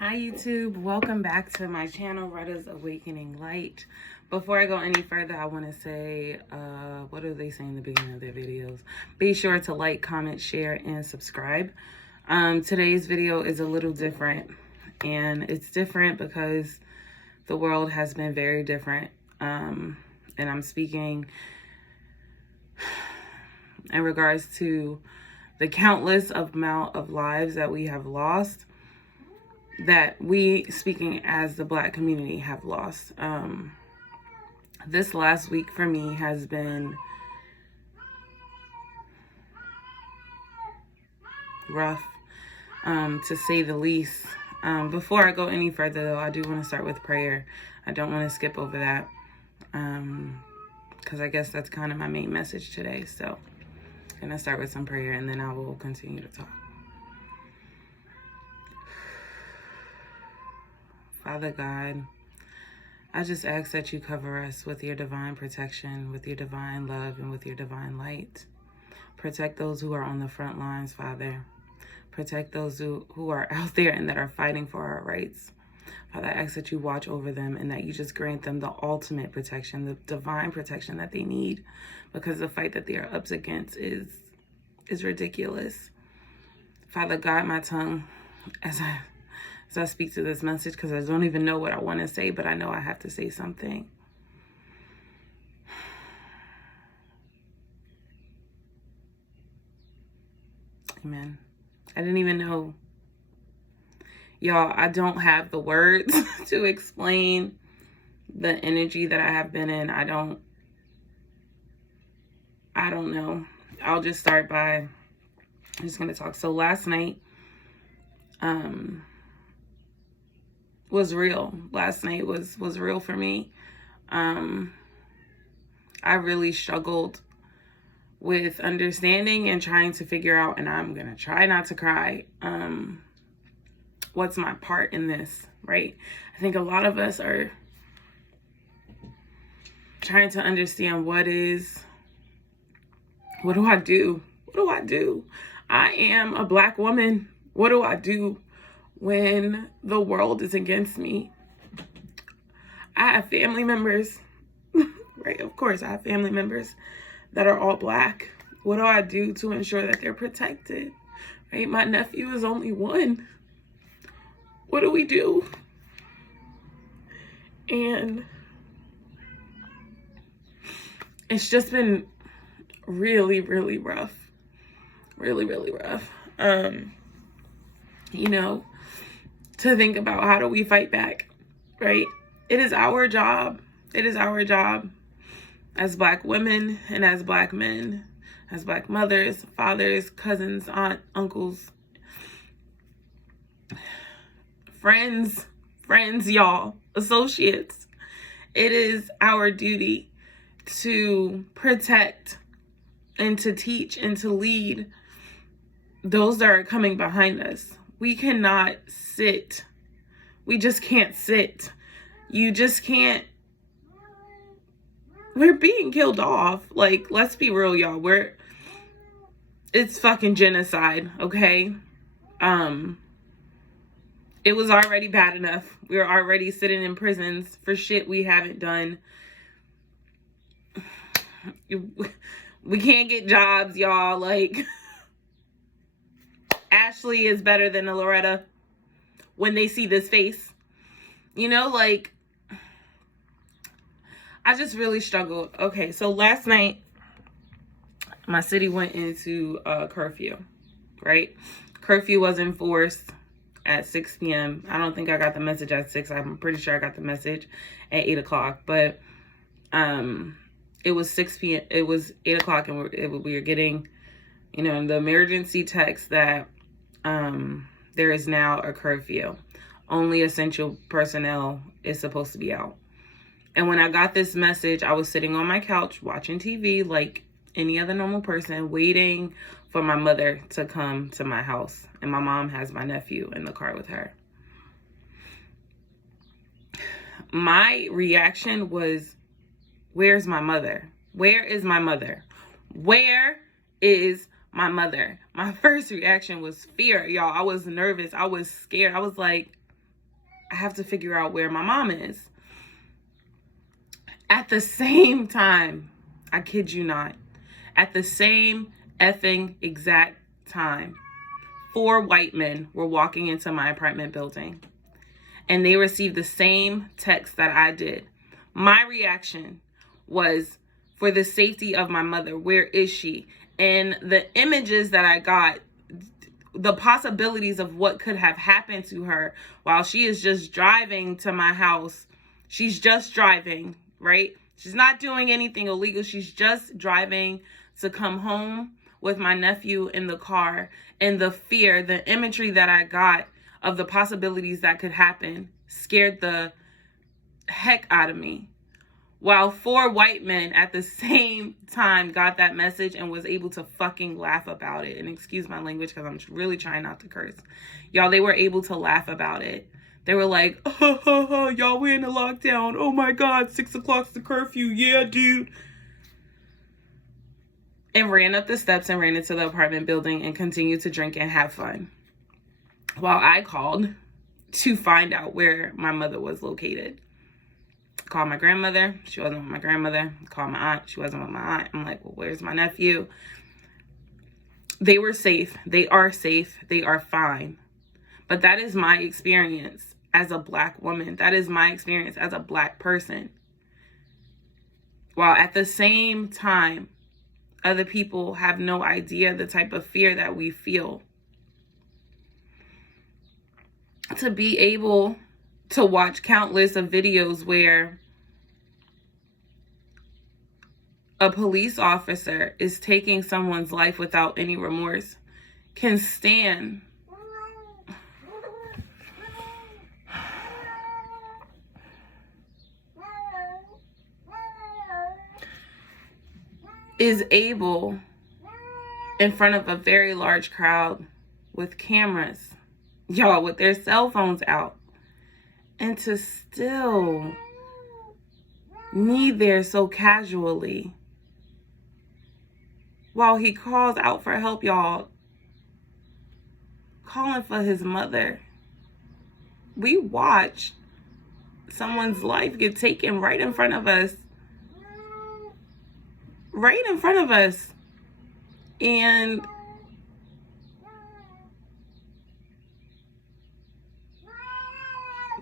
Hi YouTube, welcome back to my channel, Retta's Awakening Light. Before I go any further, I want to say, what do they say in the beginning of their videos? Be sure to like, comment, share, and subscribe. Today's video is a little different, and it's different because the world has been very different. And I'm speaking in regards to the countless amount of lives that we have lost, that we, speaking as the Black community, have lost. This last week for me has been rough, to say the least. Before I go any further though, I do want to start with prayer. I don't want to skip over that, because I guess that's kind of my main message today. So I'm gonna start with some prayer and then I will continue to talk. Father God, I just ask that you cover us with your divine protection, with your divine love, and with your divine light. Protect those who are on the front lines, Father. Protect those who are out there and that are fighting for our rights. Father, I ask that you watch over them and that you just grant them the ultimate protection, the divine protection that they need, because the fight that they are up against is ridiculous. Father, guide my tongue as I speak to this message, because I don't even know what I want to say, but I know I have to say something. Amen. I didn't even know. Y'all, I don't have the words to explain the energy that I have been in. I don't know. I'll just start by, I'm just going to talk. So last night, was real. Last night was real for me. I really struggled with understanding and trying to figure out, and I'm gonna try not to cry, what's my part in this, right? I think a lot of us are trying to understand what do I do? What do I do? I am a Black woman. What do I do when the world is against me? I have family members, right? Of course, I have family members that are all Black. What do I do to ensure that they're protected, right? My nephew is only 1. What do we do? And it's just been really, really rough. Really, really rough. You know, to think about, how do we fight back, right? It is our job. It is our job as Black women and as Black men, as Black mothers, fathers, cousins, aunts, uncles, friends, y'all, associates. It is our duty to protect and to teach and to lead those that are coming behind us. We cannot sit. We just can't sit. You just can't. We're being killed off. Like, let's be real, y'all. It's fucking genocide, okay? It was already bad enough. We were already sitting in prisons for shit we haven't done. We can't get jobs, y'all. Like, Ashley is better than a Loretta when they see this face. You know, like, I just really struggled. Okay, so last night, my city went into curfew, right? Curfew was enforced at 6 p.m. I don't think I got the message at 6. I'm pretty sure I got the message at 8 o'clock. But it was 6 p.m. It was 8 o'clock, and we were getting, you know, the emergency text that there is now a curfew. Only essential personnel is supposed to be out. And when I got this message, I was sitting on my couch watching TV like any other normal person, waiting for my mother to come to my house. And my mom has my nephew in the car with her. My reaction was, where's my mother? Where is my mother? Where is my mother? My first reaction was fear, y'all. I was nervous. I was scared. I was like, I have to figure out where my mom is. At the same time, I kid you not, at the same effing exact time, 4 white men were walking into my apartment building, and they received the same text that I did. My reaction was, for the safety of my mother, where is she? And the images that I got, the possibilities of what could have happened to her while she is just driving to my house. She's just driving, right? She's not doing anything illegal. She's just driving to come home with my nephew in the car. And the fear, the imagery that I got of the possibilities that could happen scared the heck out of me. While 4 white men at the same time got that message and was able to fucking laugh about it. And excuse my language because I'm really trying not to curse. Y'all, they were able to laugh about it. They were like, y'all, we're in a lockdown. Oh my God, 6 o'clock's the curfew. Yeah, dude. And ran up the steps and ran into the apartment building and continued to drink and have fun. While I called to find out where my mother was located. Called my grandmother. She wasn't with my grandmother. Called my aunt. She wasn't with my aunt. I'm like, well, where's my nephew? They were safe. They are safe. They are fine. But that is my experience as a Black woman. That is my experience as a Black person. While at the same time, other people have no idea the type of fear that we feel. To be able to watch countless of videos where a police officer is taking someone's life without any remorse can stand is able in front of a very large crowd with cameras, y'all, with their cell phones out, and to still knee there so casually while he calls out for help, y'all, calling for his mother. We watch someone's life get taken right in front of us. Right in front of us. And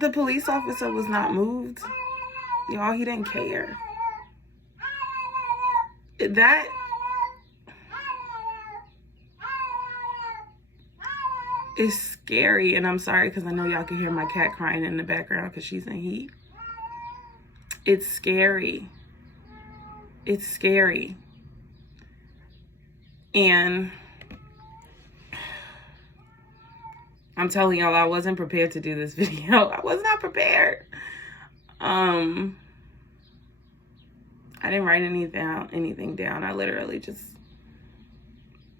the police officer was not moved. Y'all, he didn't care. That is scary. And I'm sorry because I know y'all can hear my cat crying in the background because she's in heat. It's scary. It's scary. And I'm telling y'all, I wasn't prepared to do this video. I was not prepared. I didn't write anything down. I literally just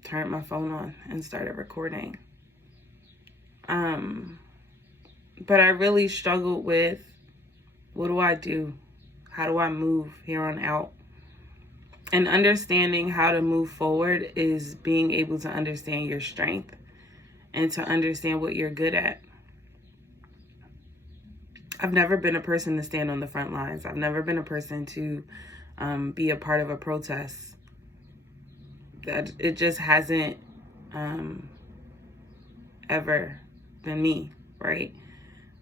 turned my phone on and started recording. But I really struggled with, what do I do? How do I move here on out? And understanding how to move forward is being able to understand your strength and to understand what you're good at. I've never been a person to stand on the front lines. I've never been a person to be a part of a protest. It just hasn't ever been me, right?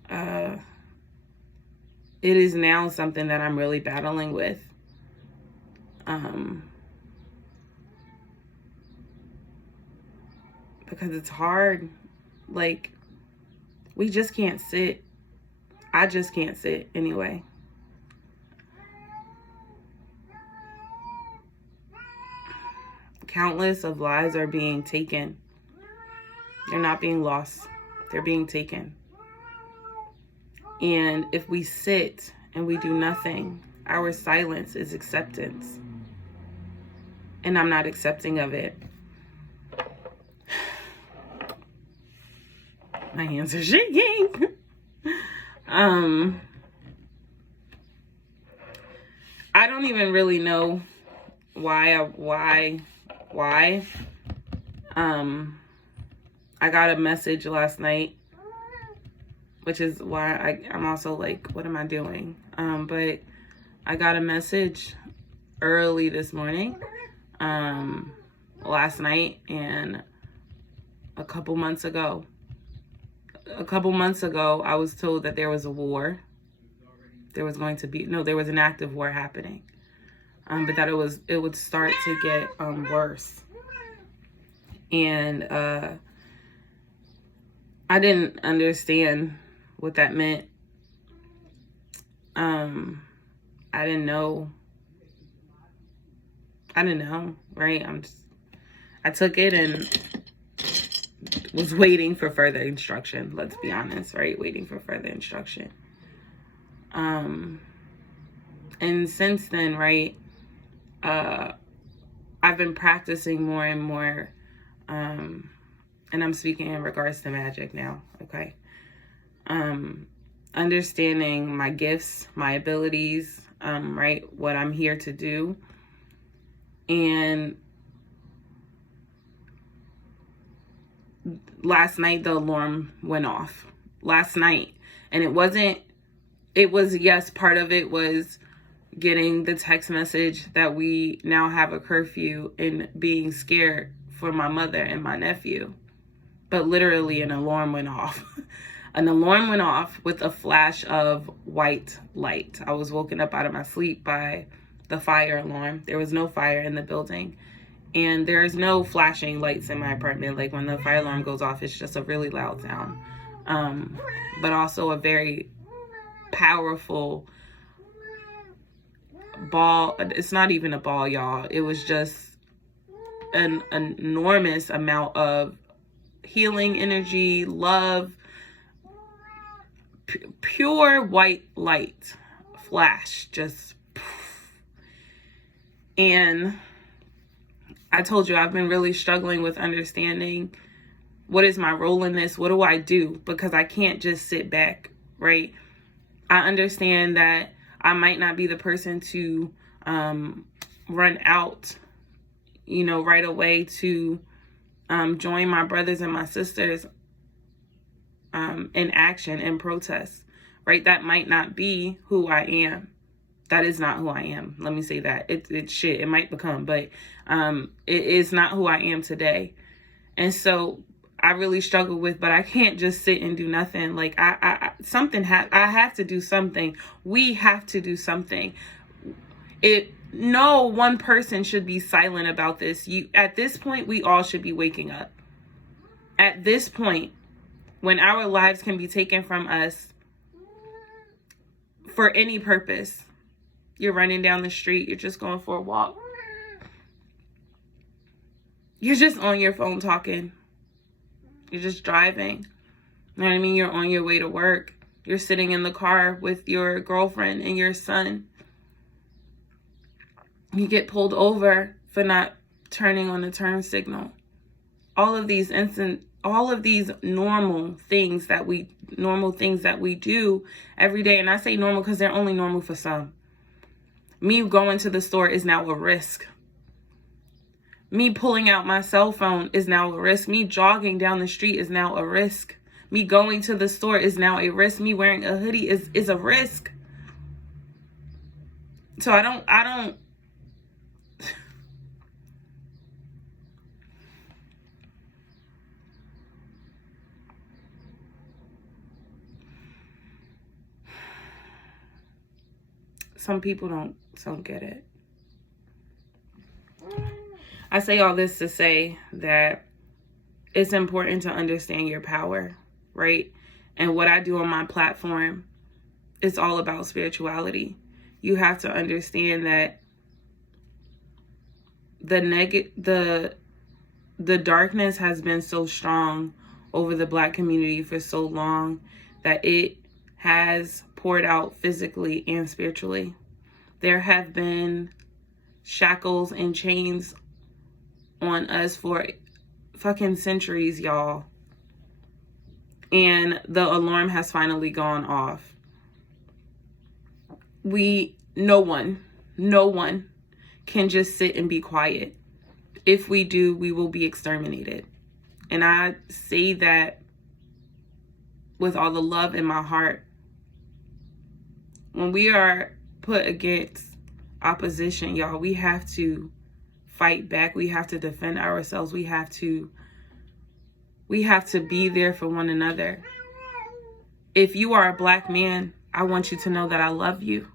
It is now something that I'm really battling with. Because it's hard. Like, we just can't sit. I just can't sit anyway. Countless of lives are being taken. They're not being lost. They're being taken. And if we sit and we do nothing, our silence is acceptance. And I'm not accepting of it. My hands are shaking. I don't even really know why. I got a message last night which is why I'm also like, what am I doing? But I got a message early this morning, last night, and a couple months ago, I was told that there was a war. There was an active war happening. But that it would start to get worse. And I didn't understand what that meant. I didn't know, right? I took it and was waiting for further instruction. Let's be honest, right? Waiting for further instruction. And since then, right, I've been practicing more and more, and I'm speaking in regards to magic now, okay? Understanding my gifts, my abilities, right, what I'm here to do. And last night, the alarm went off. Last night. And part of it was getting the text message that we now have a curfew and being scared for my mother and my nephew. But literally an alarm went off. An alarm went off with a flash of white light. I was woken up out of my sleep by the fire alarm. There was no fire in the building. And there's no flashing lights in my apartment. Like when the fire alarm goes off, it's just a really loud sound. But also a very powerful ball. It's not even a ball, y'all. It was just an enormous amount of healing energy, love, pure white light flash, just poof. And I told you I've been really struggling with understanding what is my role in this. What do I do? Because I can't just sit back, right? I understand that I might not be the person to run out, right away to join my brothers and my sisters in action and protest, right? That might not be who I am. That is not who I am. Let me say that. It's shit. It might become, but it is not who I am today. And so I really struggle with, but I can't just sit and do nothing. Like I have to do something. We have to do something. No one person should be silent about this. At this point, we all should be waking up. At this point, when our lives can be taken from us for any purpose, you're running down the street, you're just going for a walk, you're just on your phone talking, you're just driving, you know what I mean? You're on your way to work, you're sitting in the car with your girlfriend and your son. You get pulled over for not turning on the turn signal. All of these normal things that we do every day. And I say normal because they're only normal for some. Me going to the store is now a risk. Me pulling out my cell phone is now a risk. Me jogging down the street is now a risk. Me going to the store is now a risk. Me wearing a hoodie is a risk. So I don't some people don't get it. I say all this to say that it's important to understand your power, right? And what I do on my platform is all about spirituality. You have to understand that the darkness has been so strong over the Black community for so long that it has poured out physically and spiritually. There have been shackles and chains on us for fucking centuries, y'all. And the alarm has finally gone off. No one can just sit and be quiet. If we do, we will be exterminated. And I say that with all the love in my heart. When we are put against opposition, y'all, we have to fight back. We have to defend ourselves. We have to be there for one another. If you are a Black man, I want you to know that I love you.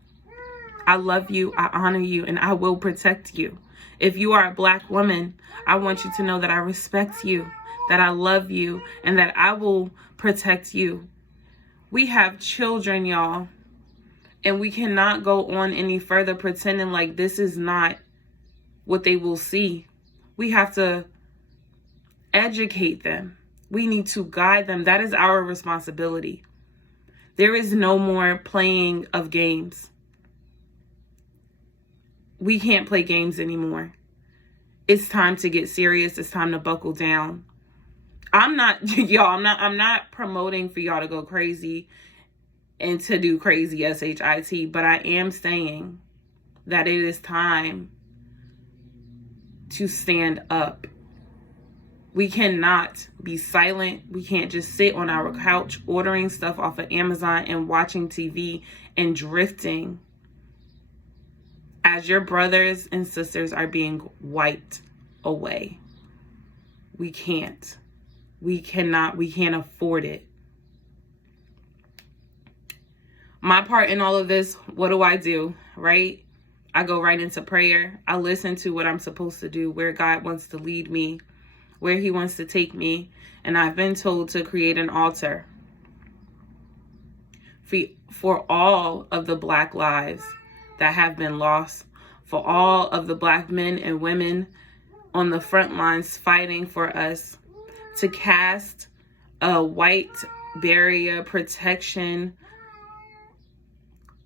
I love you, I honor you, and I will protect you. If you are a Black woman, I want you to know that I respect you, that I love you, and that I will protect you. We have children, y'all, and we cannot go on any further pretending like this is not what they will see. We have to educate them. We need to guide them. That is our responsibility. There is no more playing of games. We can't play games anymore. It's time to get serious. It's time to buckle down. I'm not promoting for y'all to go crazy and to do crazy SHIT, but I am saying that it is time to stand up. We cannot be silent. We can't just sit on our couch ordering stuff off of Amazon and watching TV and drifting as your brothers and sisters are being wiped away. We can't. We cannot. We can't afford it. My part in all of this, what do? Right? I go right into prayer. I listen to what I'm supposed to do, where God wants to lead me, where he wants to take me. And I've been told to create an altar for all of the Black lives that have been lost, for all of the Black men and women on the front lines fighting for us, to cast a white barrier protection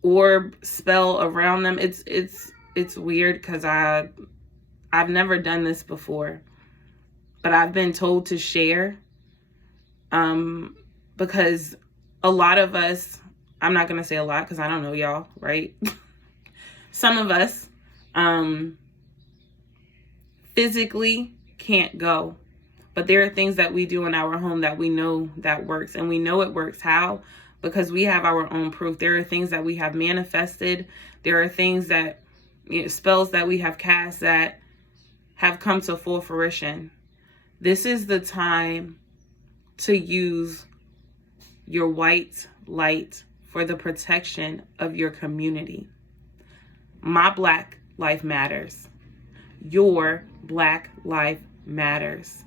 orb spell around them. It's weird because I've never done this before, but I've been told to share because a lot of us, I'm not going to say a lot because I don't know y'all, right? Some of us physically can't go, but there are things that we do in our home that we know that works, and we know it works. How? Because we have our own proof. There are things that we have manifested. There are things that, spells that we have cast that have come to full fruition. This is the time to use your white light for the protection of your community. My Black life matters. Your Black life matters.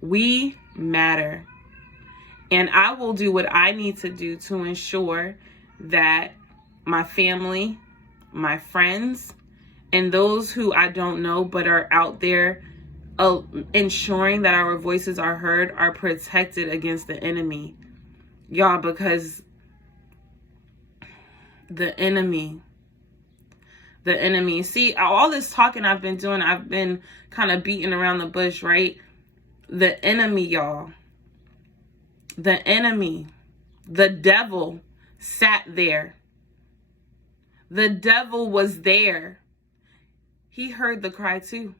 We matter. And I will do what I need to do to ensure that my family, my friends, and those who I don't know but are out there ensuring that our voices are heard, are protected against the enemy. Y'all, because the enemy, see, all this talking I've been doing, I've been kind of beating around the bush, right? The enemy, y'all. The enemy, the devil sat there. The devil was there. He heard the cry too.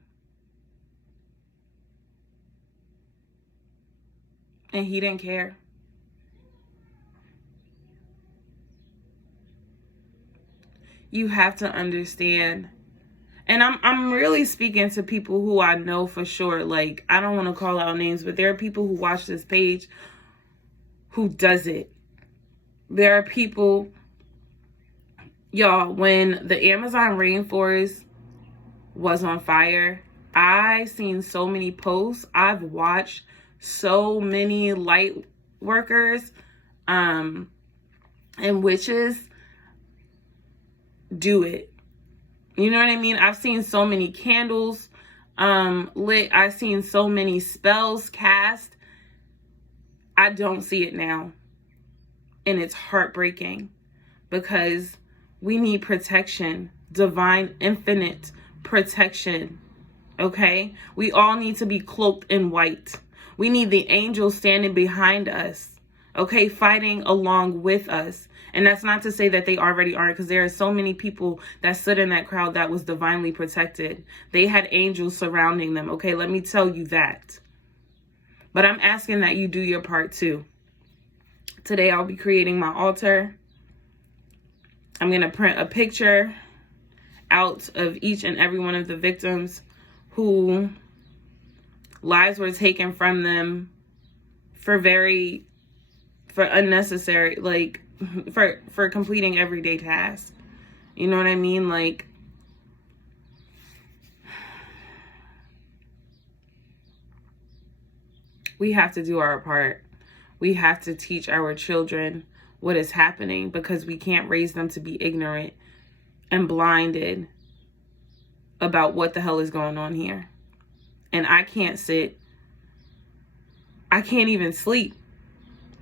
And he didn't care. You have to understand. And I'm really speaking to people who I know for sure. Like, I don't want to call out names, but there are people who watch this page who does it. There are people, y'all, when the Amazon rainforest was on fire, I seen so many posts. I've watched so many light workers and witches do it. You know what I mean? I've seen so many candles lit. I've seen so many spells cast. I don't see it now. And it's heartbreaking because we need protection, divine, infinite protection. Okay? We all need to be cloaked in white. We need the angels standing behind us. Okay? Fighting along with us. And that's not to say that they already aren't, because there are so many people that stood in that crowd that was divinely protected. They had angels surrounding them. Okay? Let me tell you that. But I'm asking that you do your part too. Today I'll be creating my altar. I'm going to print a picture out of each and every one of the victims who lives were taken from them for unnecessary, like for completing everyday tasks. You know what I mean? Like, we have to do our part. We have to teach our children what is happening, because we can't raise them to be ignorant and blinded about what the hell is going on here. And I can't even sleep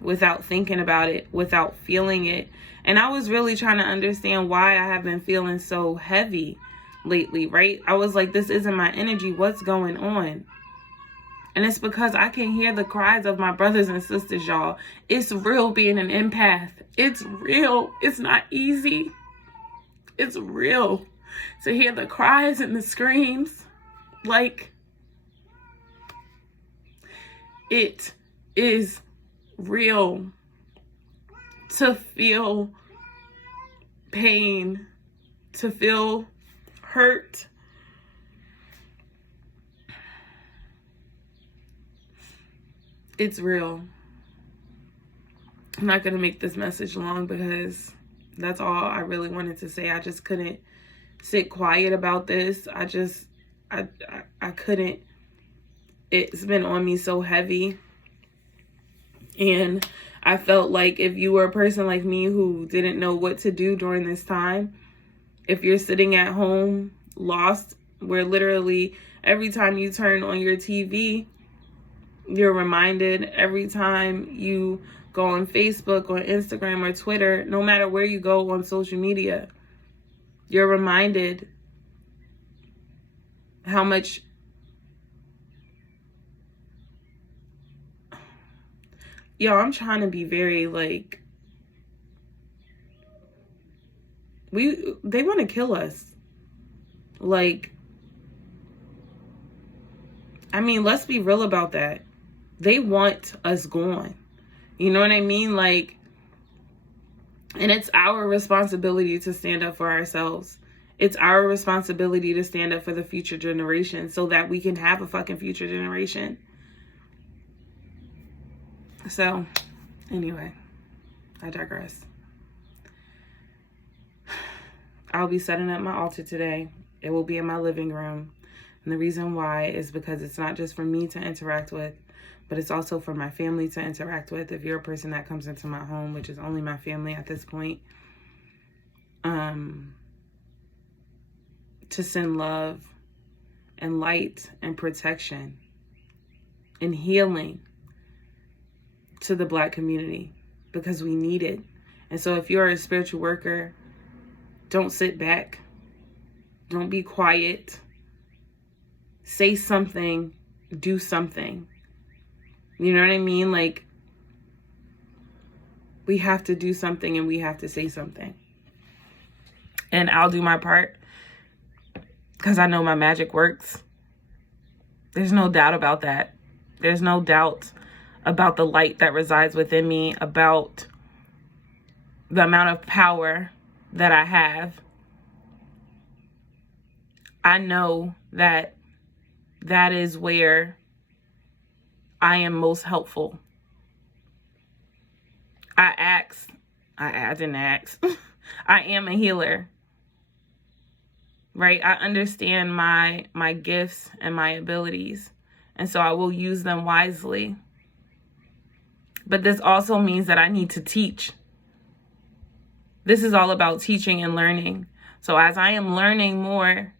without thinking about it, without feeling it. And I was really trying to understand why I have been feeling so heavy lately, right? I was like, this isn't my energy. What's going on? And it's because I can hear the cries of my brothers and sisters, y'all. It's real being an empath. It's real. It's not easy. It's real to hear the cries and the screams. Like, it is real to feel pain, to feel hurt. It's real. I'm not going to make this message long because that's all I really wanted to say. I just couldn't sit quiet about this. I couldn't. It's been on me so heavy. And I felt like if you were a person like me who didn't know what to do during this time, if you're sitting at home lost, where literally every time you turn on your TV, you're reminded, every time you go on Facebook or Instagram or Twitter, no matter where you go on social media, you're reminded how much I'm trying to be very like, they want to kill us. Like, I mean, let's be real about that. They want us gone. You know what I mean? Like, and it's our responsibility to stand up for ourselves. It's our responsibility to stand up for the future generation so that we can have a fucking future generation. So, anyway, I digress. I'll be setting up my altar today. It will be in my living room. And the reason why is because it's not just for me to interact with, but it's also for my family to interact with. If you're a person that comes into my home, which is only my family at this point, to send love and light and protection and healing to the Black community, because we need it. And so if you're a spiritual worker, don't sit back. Don't be quiet. Say something, do something. You know what I mean? Like, we have to do something and we have to say something. And I'll do my part because I know my magic works. There's no doubt about that. There's no doubt about the light that resides within me, about the amount of power that I have. I know that that is where I am most helpful. I didn't ask. I am a healer, right? I understand my gifts and my abilities, and so I will use them wisely. But this also means that I need to teach. This is all about teaching and learning. So as I am learning more,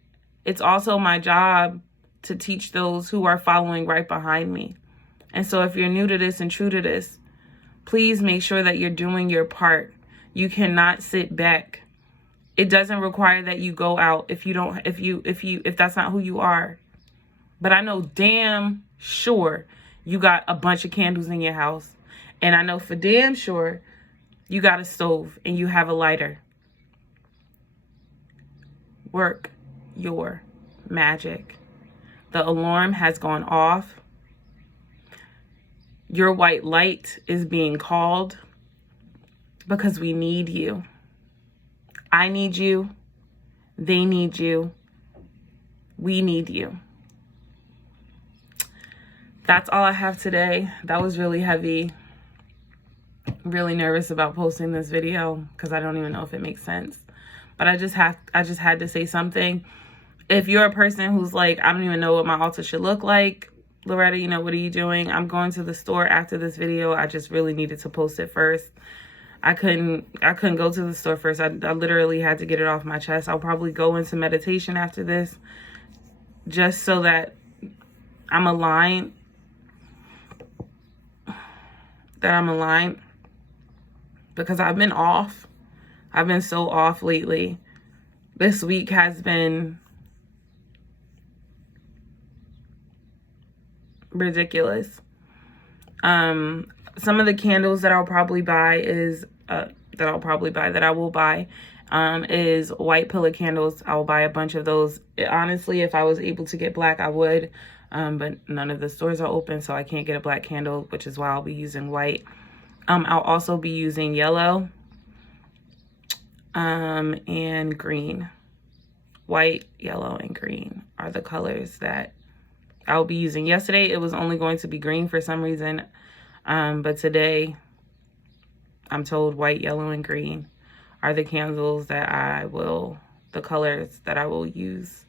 it's also my job to teach those who are following right behind me. And so if you're new to this and true to this, please make sure that you're doing your part. You cannot sit back. It doesn't require that you go out if that's not who you are. But I know damn sure you got a bunch of candles in your house. And I know for damn sure you got a stove and you have a lighter. Work your magic. The alarm has gone off. Your white light is being called. because we need you. I need you. They need you. We need you. That's all I have today. That was really heavy. I'm really nervous about posting this video because I don't even know if it makes sense. But I just had to say something. If you're a person who's like, I don't even know what my altar should look like, Loretta, you know, what are you doing? I'm going to the store after this video. I just really needed to post it first. I couldn't go to the store first. I literally had to get it off my chest. I'll probably go into meditation after this, just so that I'm aligned. Because I've been off. I've been so off lately. This week has been ridiculous. Some of the candles that I will buy is white pillar candles. I will buy a bunch of those. Honestly, if I was able to get black, I would. But none of the stores are open, so I can't get a black candle, which is why I'll be using white. I'll also be using yellow and green. White, yellow, and green are the colors that I'll be using. Yesterday, it was only going to be green for some reason. But today, I'm told white, yellow, and green are the candles that the colors that I will use.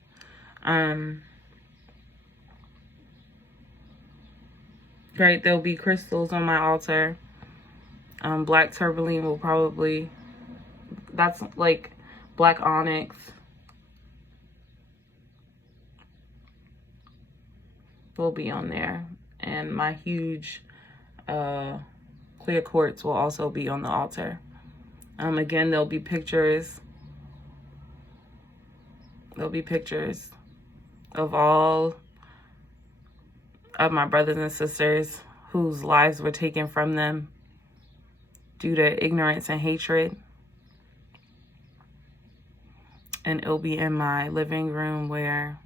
Right, there'll be crystals on my altar. Black tourmaline will probably, that's like black onyx. Will be on there. And my huge clear quartz will also be on the altar. Again, there'll be pictures. There'll be pictures of all of my brothers and sisters whose lives were taken from them due to ignorance and hatred. And it'll be in my living room where,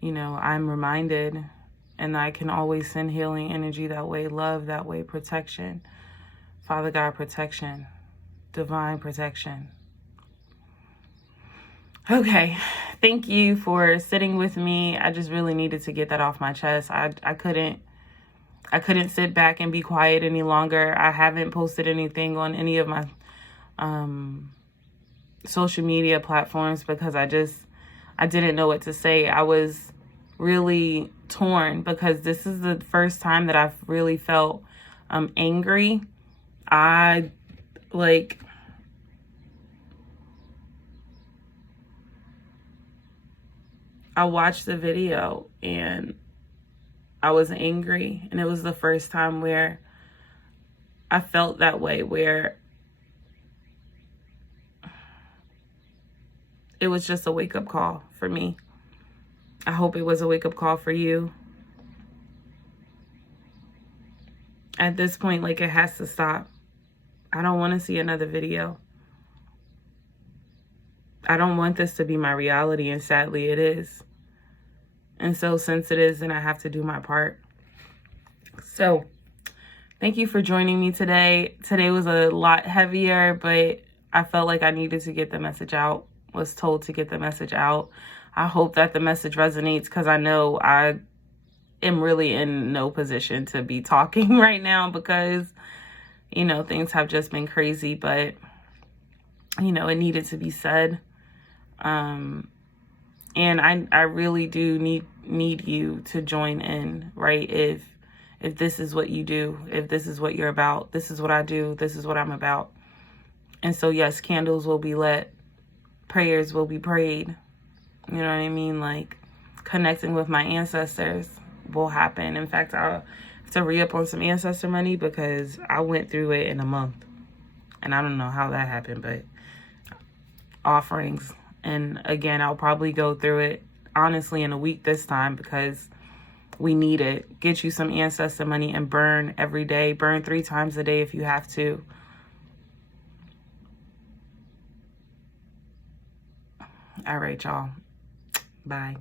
you know, I'm reminded, and I can always send healing energy that way, love that way, protection. Father God, protection, divine protection. Okay, thank you for sitting with me. I just really needed to get that off my chest. I couldn't sit back and be quiet any longer. I haven't posted anything on any of my social media platforms because I didn't know what to say. I was really torn because this is the first time that I've really felt angry. I watched the video and I was angry, and it was the first time where I felt that way, where it was just a wake-up call for me. I hope it was a wake-up call for you. At this point, like, it has to stop. I don't want to see another video. I don't want this to be my reality, and sadly it is. And so since it is, then I have to do my part. So thank you for joining me today. Today was a lot heavier, but I felt like I needed to get the message out, was told to get the message out. I hope that the message resonates because I know I am really in no position to be talking right now because, you know, things have just been crazy, but, you know, it needed to be said. And I really do need you to join in, right? If this is what you do, if this is what you're about, this is what I do, this is what I'm about. And so, yes, candles will be lit, prayers will be prayed. You know what I mean? Like, connecting with my ancestors will happen. In fact, I'll have to re-up on some ancestor money because I went through it in a month. And I don't know how that happened, but offerings. And again, I'll probably go through it, honestly, in a week this time because we need it. Get you some ancestor money and burn every day. Burn 3 times a day if you have to. All right, y'all. Bye.